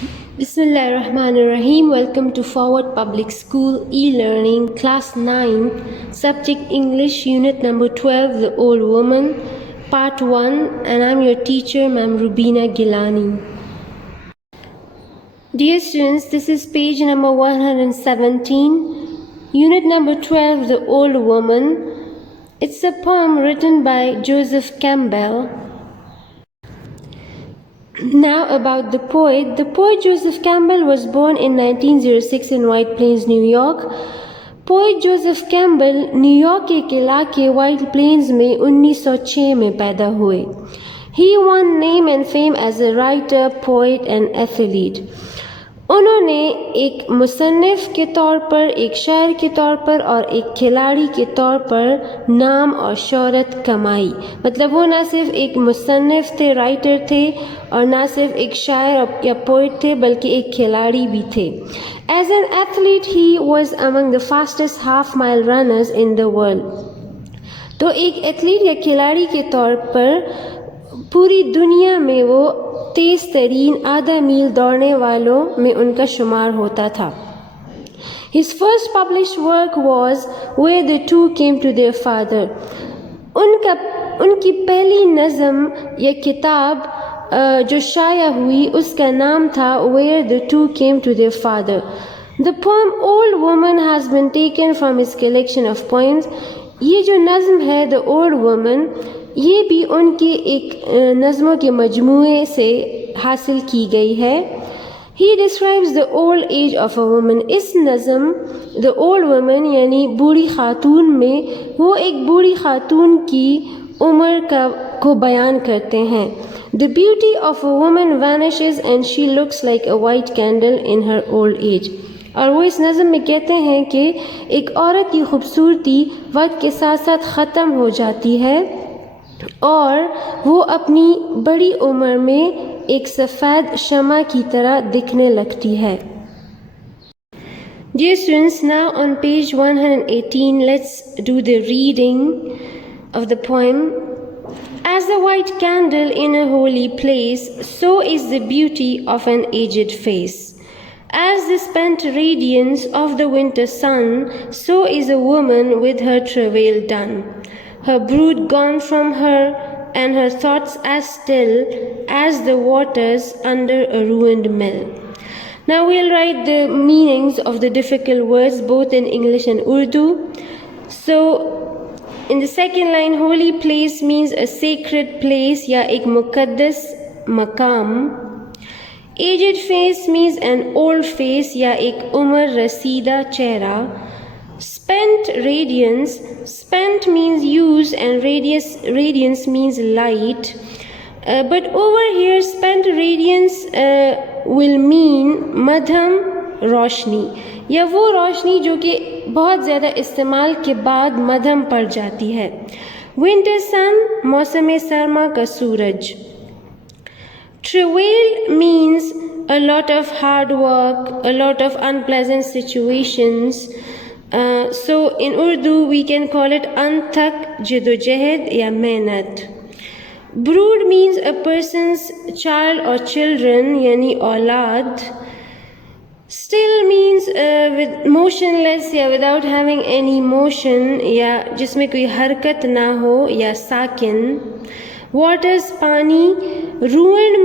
Bismillahirrahmanirrahim. Welcome to Forward Public School e-learning class 9, subject English unit number 12, The Old Woman, part 1, and I'm your teacher, Ma'am Rubina Gilani. Dear students, this is page number 117, unit number 12, The Old Woman. It's a poem written by Joseph Campbell. Now about the poet. The poet Joseph Campbell was born in 1906 in White Plains, New York. Poet Joseph Campbell New York के एक इलाके white planes में 1906 में पैदा हुए. He won name and fame as a writer, poet and athlete. उन्होंने एक मुसन्निफ के तौर पर, एक शायर के तौर पर और एक खिलाड़ी के तौर पर नाम और शोहरत कमाई. मतलब वो ना सिर्फ एक मुसन्निफ थे, राइटर थे, और ना सिर्फ एक शायर या पोइट थे, बल्कि एक खिलाड़ी भी थे. As an athlete he was among the fastest half mile runners in the world. तो एक एथलीट या खिलाड़ी के तौर पर पूरी दुनिया में वो तेज़ तरीन आधा मील दौड़ने वालों में उनका शुमार होता था. His first published work was Where the Two Came to Their Father. उनकी पहली नज़म या किताब जो शाया हुई उसका नाम था Where the Two Came to Their Father. The poem Old Woman has been taken from his collection of poems. ये जो नज़म है The Old Woman, ये भी उनके एक नज़मों के मजमूए से हासिल की गई है. He describes the old age of a woman. इस नज़म The Old Woman यानी बूढ़ी खातून में वो एक बूढ़ी खातून की उम्र को बयान करते हैं. The beauty of a woman vanishes and she looks like a white candle in her old age. और वो इस नज़म में कहते हैं कि एक औरत की खूबसूरती वक्त के साथ साथ ख़त्म हो जाती है और वो अपनी बड़ी उम्र में एक सफ़ेद शमा की तरह दिखने लगती है. Dear students, now on page 118, let's do the reading of the poem. As the white candle in a holy place, so is the beauty of an aged face. As the spent radiance of the winter sun, so is a woman with her travail done. Her brood gone from her, and her thoughts as still as the waters under a ruined mill. Now we'll write the meanings of the difficult words both in English and Urdu. So, in the second line, holy place means a sacred place या एक मुक़द्दस मकाम. Aged face means an old face या एक उम्र रसीदा चेहरा. Spent radiance, spent means used and radiance means light. But over here spent radiance will mean मध्यम रोशनी या वो रोशनी जो कि बहुत ज़्यादा इस्तेमाल के बाद मध्यम पड़ जाती है. Winter sun, मौसम सरमा का सूरज. Travail means a lot of hard work, a lot of unpleasant situations. So in Urdu we can call it anthak, jidojahid ya mehnat. Brood means a person's child or children yani aulad. Still means with motionless या without having any motion या जिसमें कोई हरकत ना हो या साकिन. Waters पानी. Ruined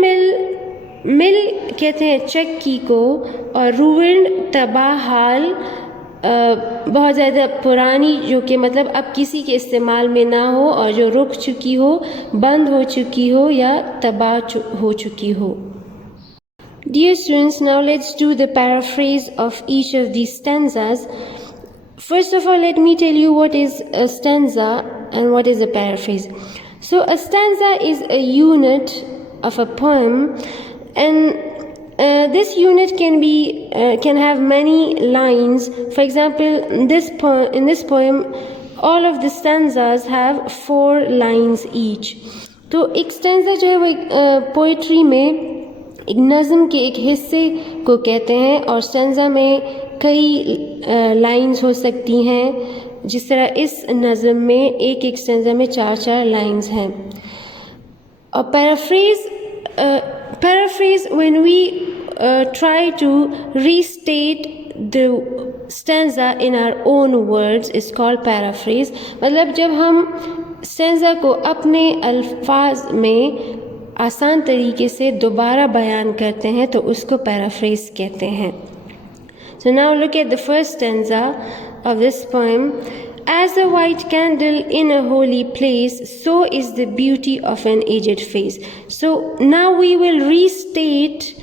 मिल कहते हैं चक्की को और ruined तबाह हाल बहुत ज़्यादा पुरानी जो कि मतलब अब किसी के इस्तेमाल में ना हो और जो रुक चुकी हो, बंद हो चुकी हो या तबाह हो चुकी हो. Dear students, now let's do the paraphrase of each of these stanzas. First of all, let me tell you what is a stanza and what is a paraphrase. So a stanza is a unit of a poem, and this unit can have many lines. For example, in this poem, all of the stanzas have 4 lines each. तो एक stanza जो है वो एक poetry में एक नज़म के एक हिस्से को कहते हैं और stanza में कई लाइंस हो सकती हैं. जिस तरह इस नज़म में एक stanza में 4 लाइंस हैं. और paraphrase when we try to restate the stanza in our own words is called paraphrase. मतलब जब हम stanza को अपने अल्फाज में आसान तरीके से दोबारा बयान करते हैं तो उसको paraphrase कहते हैं. So now look at the first stanza of this poem. As a white candle in a holy place, so is the beauty of an aged face. So now we will restate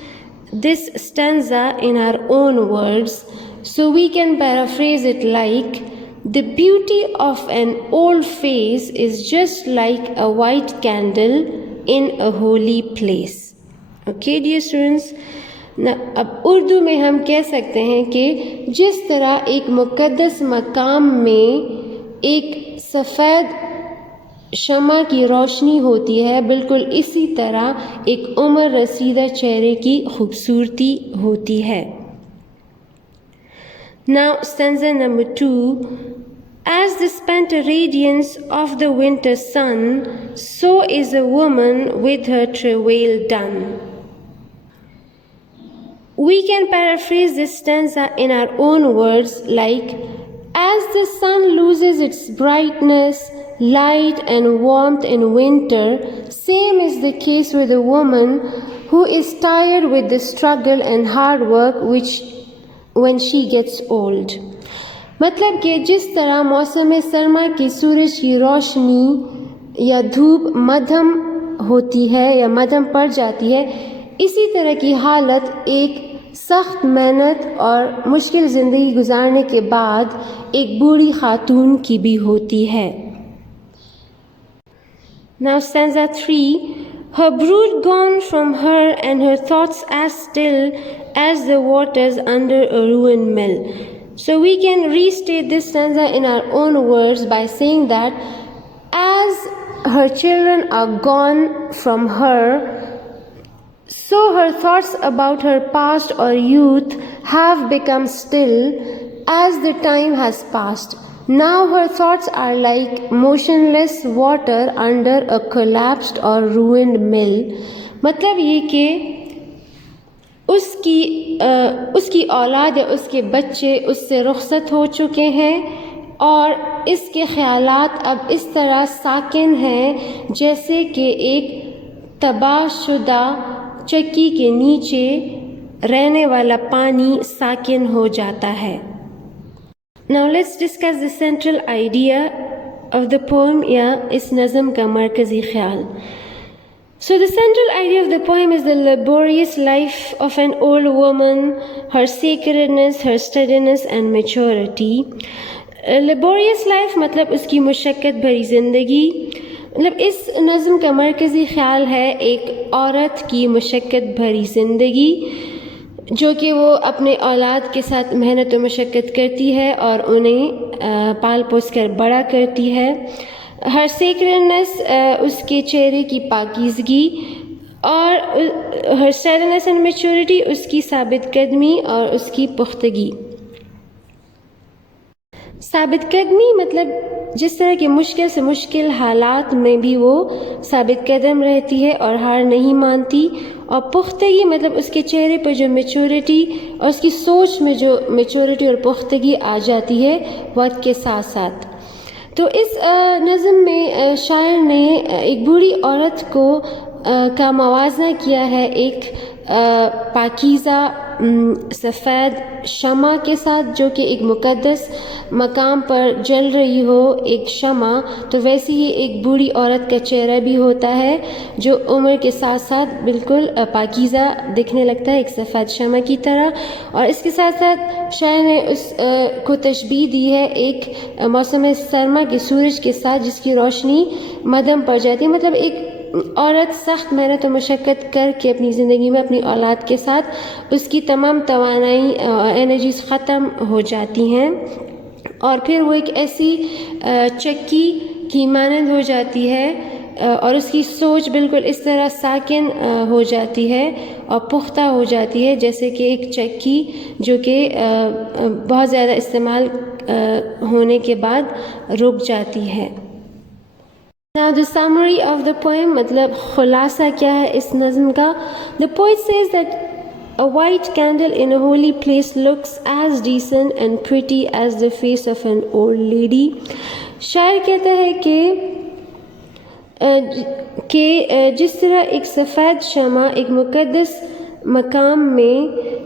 this stanza in our own words. So we can paraphrase it like, the beauty of an old face is just like a white candle in a holy place. Okay, dear students? अब उर्दू में हम कह सकते हैं कि जिस तरह एक मुक़द्दस मकाम में एक सफ़ेद शमा की रोशनी होती है, बिल्कुल इसी तरह एक उम्र रसीदा चेहरे की खूबसूरती होती है. Now stanza number 2. As the spent radiance of the winter sun, so is a woman with her travail done. We can paraphrase this stanza in our own words like, as the sun loses its brightness, light and warmth in winter, same is the case with a woman who is tired with the struggle and hard work when she gets old. मतलब कि जिस तरह मौसम सरमा की सूरज की रोशनी या धूप मध्यम होती है या मध्यम पड़ जाती है, इसी तरह की हालत एक सख्त मेहनत और मुश्किल ज़िंदगी गुजारने के बाद एक बूढ़ी खातून की भी होती है. Now stanza 3. Her brood gone from her and her thoughts as still as the waters under a ruined mill. So we can restate this stanza in our own words by saying that as her children are gone from her, so her thoughts about her past or youth have become still as the time has passed. Now her thoughts are like motionless water under a collapsed or ruined mill. मतलब ये कि उसकी औलाद या उसके बच्चे उससे रुखसत हो चुके हैं और इसके ख़यालात अब इस तरह साकिन हैं जैसे कि एक तबाहशुदा चक्की के नीचे रहने वाला पानी साकिन हो जाता है. Now let's discuss the central idea of the poem या इस नज़म का मरकज़ी ख्याल. So the central idea of the poem is the laborious life of an old woman, her sacredness, her steadiness and maturity. Laborious life मतलब उसकी मुशक्क़त भरी ज़िंदगी. मतलब इस नज़म का मरकज़ी ख्याल है एक औरत की मुशक्क़त भरी ज़िंदगी जो कि वो अपने औलाद के साथ मेहनत व मशक्क़त करती है और उन्हें पाल पोस कर बड़ा करती है. हर सेक्रेडनेस उसके चेहरे की पाकीज़गी और हर स्टेडनेस एंड मैच्योरिटी उसकी साबित कदमी और उसकी पुख्तगी. साबित कदमी मतलब जिस तरह के मुश्किल से मुश्किल हालात में भी वो साबित कदम रहती है और हार नहीं मानती. और पुख्तगी मतलब उसके चेहरे पर जो मैच्योरिटी और उसकी सोच में जो मैच्योरिटी और पुख्तगी आ जाती है वक्त के साथ साथ. तो इस नज़म में शायर ने एक बूढ़ी औरत को का मवाजना किया है एक पाकीज़ा सफ़ेद शमा के साथ जो कि एक मुक़द्दस मकाम पर जल रही हो एक शमा. तो वैसे ही एक बूढ़ी औरत का चेहरा भी होता है जो उम्र के साथ साथ बिल्कुल पाकीज़ा दिखने लगता है एक सफ़ेद शमा की तरह. और इसके साथ साथ शायर ने उस को तशबीह दी है एक मौसम सरमा के सूरज के साथ जिसकी रोशनी मध्यम पड़ जाती है. मतलब एक औरत सख्त मेहनत और मशक्क़त करके अपनी ज़िंदगी में अपनी औलाद के साथ उसकी तमाम तवानाई एनर्जीज़ ख़त्म हो जाती हैं और फिर वो एक ऐसी चक्की की मानंद हो जाती है और उसकी सोच बिल्कुल इस तरह साकिन हो जाती है और पुख्ता हो जाती है जैसे कि एक चक्की जो कि बहुत ज़्यादा इस्तेमाल होने के बाद रुक जाती है. Now the summary of the poem मतलब खुलासा क्या है इस नज़म का. The poet says that A white candle in a holy place looks as decent and pretty as the face of an old lady. शायर कहता है कि जिस तरह एक सफ़ेद शमा एक मुक़द्दस मकाम में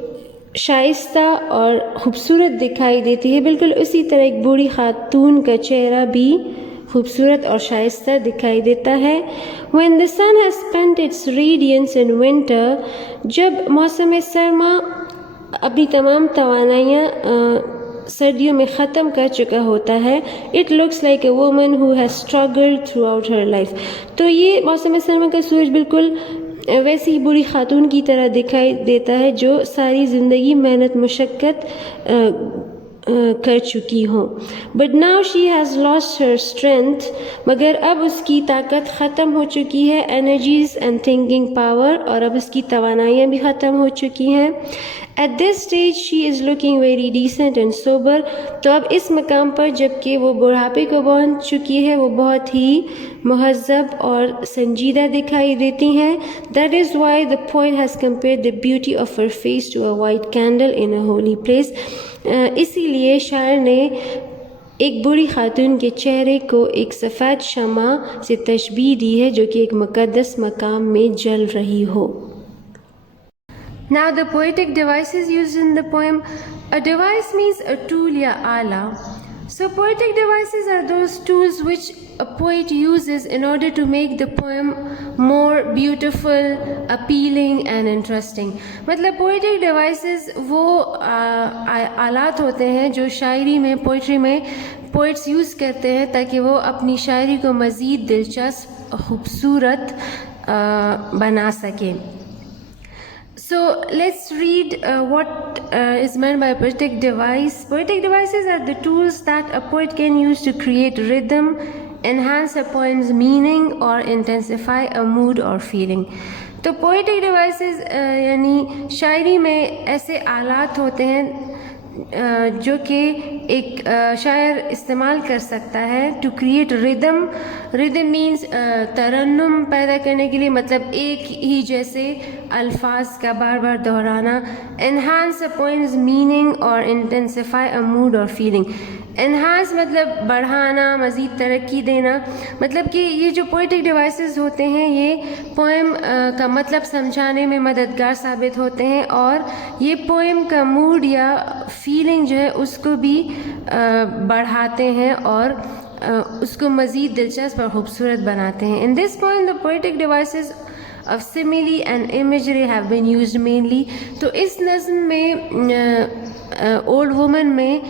शाइस्ता और ख़ूबसूरत दिखाई देती है, बिल्कुल उसी तरह एक बूढ़ी खातून का चेहरा भी खूबसूरत और शाइस्ता दिखाई देता है. When the sun has spent its radiance in winter, जब मौसम सरमा अपनी तमाम तवानाइयाँ सर्दियों में ख़त्म कर चुका होता है, it looks like a woman who has struggled throughout her life. तो ये मौसम सरमा का सूरज बिल्कुल वैसी ही बूढ़ी खातून की तरह दिखाई देता है जो सारी ज़िंदगी मेहनत मुशक्क़त कर चुकी हो. But now she has lost her strength, मगर अब उसकी ताकत ख़त्म हो चुकी है, एनर्जीज़ एंड थिंकिंग पावर, और अब उसकी तवानाइयाँ भी ख़त्म हो चुकी हैं. At this stage she is looking very decent and sober. तो अब इस मकाम पर जबकि वो बुढ़ापे को पहुँच चुकी है, वो बहुत ही महज़ब और संजीदा दिखाई देती हैं. That is why the poet has compared the beauty of her face to a white candle in a holy place. इसीलिए शायर ने एक बूढ़ी खातून के चेहरे को एक सफ़ेद शमा से तशबीह दी है जो कि एक मुक़द्दस मकाम में जल रही हो. Now the poetic devices used in the poem. A device means a tool ya ala. So poetic devices are those tools which a poet uses in order to make the poem more beautiful, appealing and interesting. मतलब poetic devices वो आलात होते हैं जो शायरी में, poetry में poets use करते हैं ताकि वो अपनी शायरी को मज़ीद दिलचस्प खूबसूरत बना सकें. So let's read what is meant by poetic device. Poetic devices are the tools that a poet can use to create rhythm, enhance a poem's meaning or intensify a mood or feeling. तो poetic devices यानी शायरी में ऐसे आलात होते हैं जो कि एक शायर इस्तेमाल कर सकता है to create rhythm. Rhythm means तरन्नुम पैदा करने के लिए, मतलब एक ही जैसे अल्फाज का बार बार दोहराना. एनहांस अ पोएम्स मीनिंग और इंटेंसिफाई अ मूड और फीलिंग. एनहांस मतलब बढ़ाना, मज़ीद तरक्की देना. मतलब कि ये जो पोइटिक डिवाइसेस होते हैं ये पोएम का मतलब समझाने में मददगार साबित होते हैं और ये पोएम का मूड या फीलिंग जो है उसको भी बढ़ाते हैं और उसको मज़ीद दिलचस्प और ख़ूबसूरत बनाते हैं. In this poem the poetic devices of simile and imagery have been used mainly. तो इस नज़्म में ओल्ड वुमन में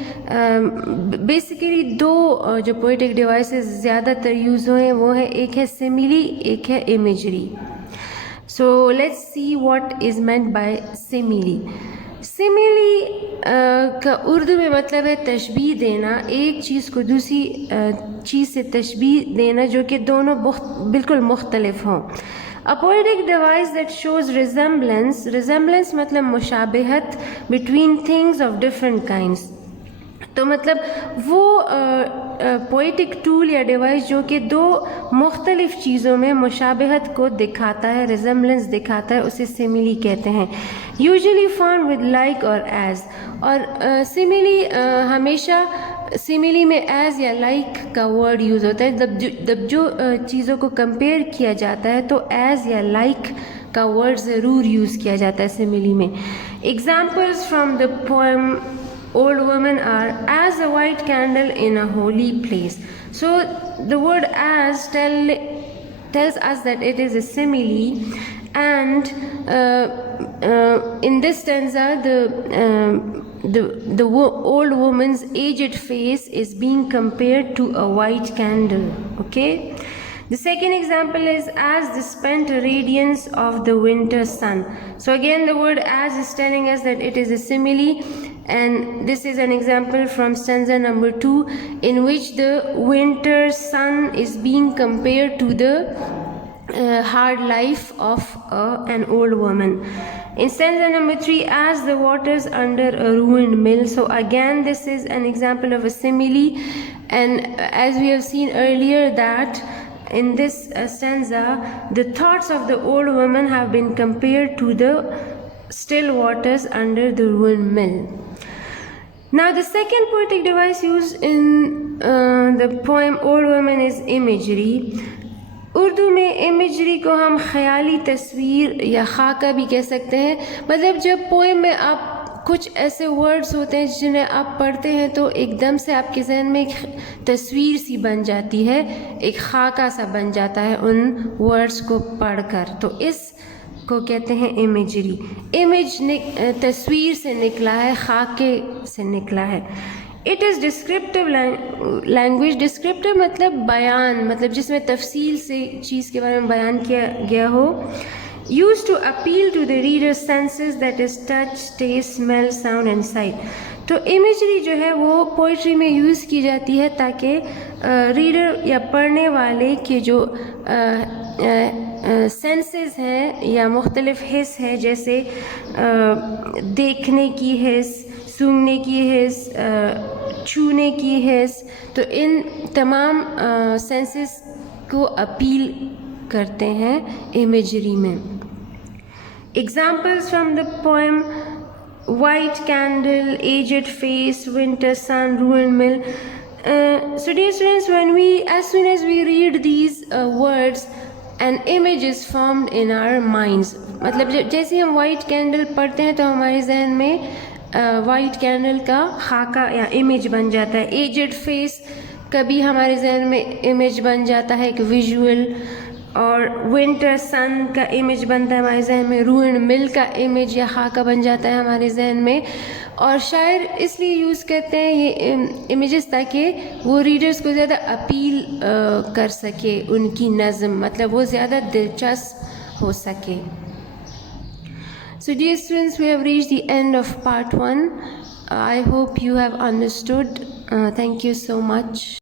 बेसिकली दो जो पोइटिक डिवाइसेस ज़्यादातर यूज़ हुए हैं वो है, एक है सिमिली, एक है imagery. So let's see what is meant by simile. Simile का उर्दू में मतलब है तशबीह देना, एक चीज़ को दूसरी चीज़ से तशबीह देना जो कि दोनों बिल्कुल मुख्तलिफ हों. A poetic device that shows resemblance मतलब मुशाबहत between things of different kinds. तो मतलब वो पोइटिक टूल या डिवाइस जो कि दो मुख्तलिफ चीज़ों में मुशाबहत को दिखाता है, रिजेम्बलेंस दिखाता है, उसे सिमिली कहते हैं. यूजुअली फाउंड विद लाइक और एज. और सिमिली हमेशा सिमिली में एज या लाइक का वर्ड यूज़ होता है. जब जो चीज़ों को कंपेयर किया जाता है तो एज या लाइक का वर्ड ज़रूर यूज़ किया जाता है सिमिली में. Examples from the poem Old women are as a white candle in a holy place. So the word as tells us that it is a simile, and in this stanza the old woman's aged face is being compared to a white candle. Okay. The second example is as the spent radiance of the winter sun. So again the word as is telling us that it is a simile, and this is an example from stanza number 2 in which the winter sun is being compared to the hard life of an old woman. In stanza number 3, as the waters under a ruined mill. So again this is an example of a simile, and as we have seen earlier that in this stanza the thoughts of the old woman have been compared to the still waters under the ruined mill. Now the second poetic device used in the poem Old Woman is imagery. Urdu में imagery को हम ख़याली तस्वीर या खाका भी कह सकते हैं। मतलब जब पोएम में आप कुछ ऐसे वर्ड्स होते हैं जिन्हें आप पढ़ते हैं तो एकदम से आपके जहन में एक तस्वीर सी बन जाती है, एक खाका सा बन जाता है उन वर्ड्स को पढ़कर, तो इस को कहते हैं इमेजरी। इमेज तस्वीर से निकला है, खाके से निकला है। It is descriptive language. Descriptive मतलब बयान, मतलब जिसमें तफसील से चीज़ के बारे में बयान किया गया हो। Use to appeal to the reader senses that is touch, taste, smell, sound and sight. तो इमेजरी जो है वो पोइट्री में यूज़ की जाती है ताकि रीडर या पढ़ने वाले के जो सेंसेस हैं या मुख्तलिफ हिस्स हैं, जैसे देखने की हिस्स, सूंघने की हिस्स, छूने की हिस्स, तो इन तमाम सेंसेस को अपील करते हैं इमेजरी में। Examples from the poem White Candle, Aged Face, Winter Sun, Ruined Mill. So dear students, as soon as we read these words, an image is formed in our minds. मतलब जैसे हम white candle पढ़ते हैं तो हमारे जहन में white candle का खाका या इमेज बन जाता है। एजेड फेस कभी हमारे जहन में इमेज बन जाता है, एक विजुअल। और विंटर सन का इमेज बनता है हमारे जहन में, रूइंड मिल का इमेज या खाका बन जाता है हमारे जहन में। और शायर इसलिए यूज़ करते हैं ये इमेजेस ताकि वो रीडर्स को ज़्यादा अपील कर सके, उनकी नज़म, मतलब वो ज़्यादा दिलचस्प हो सके। So dear students, we have reached the end of part 1. I hope you have understood. Thank you so much.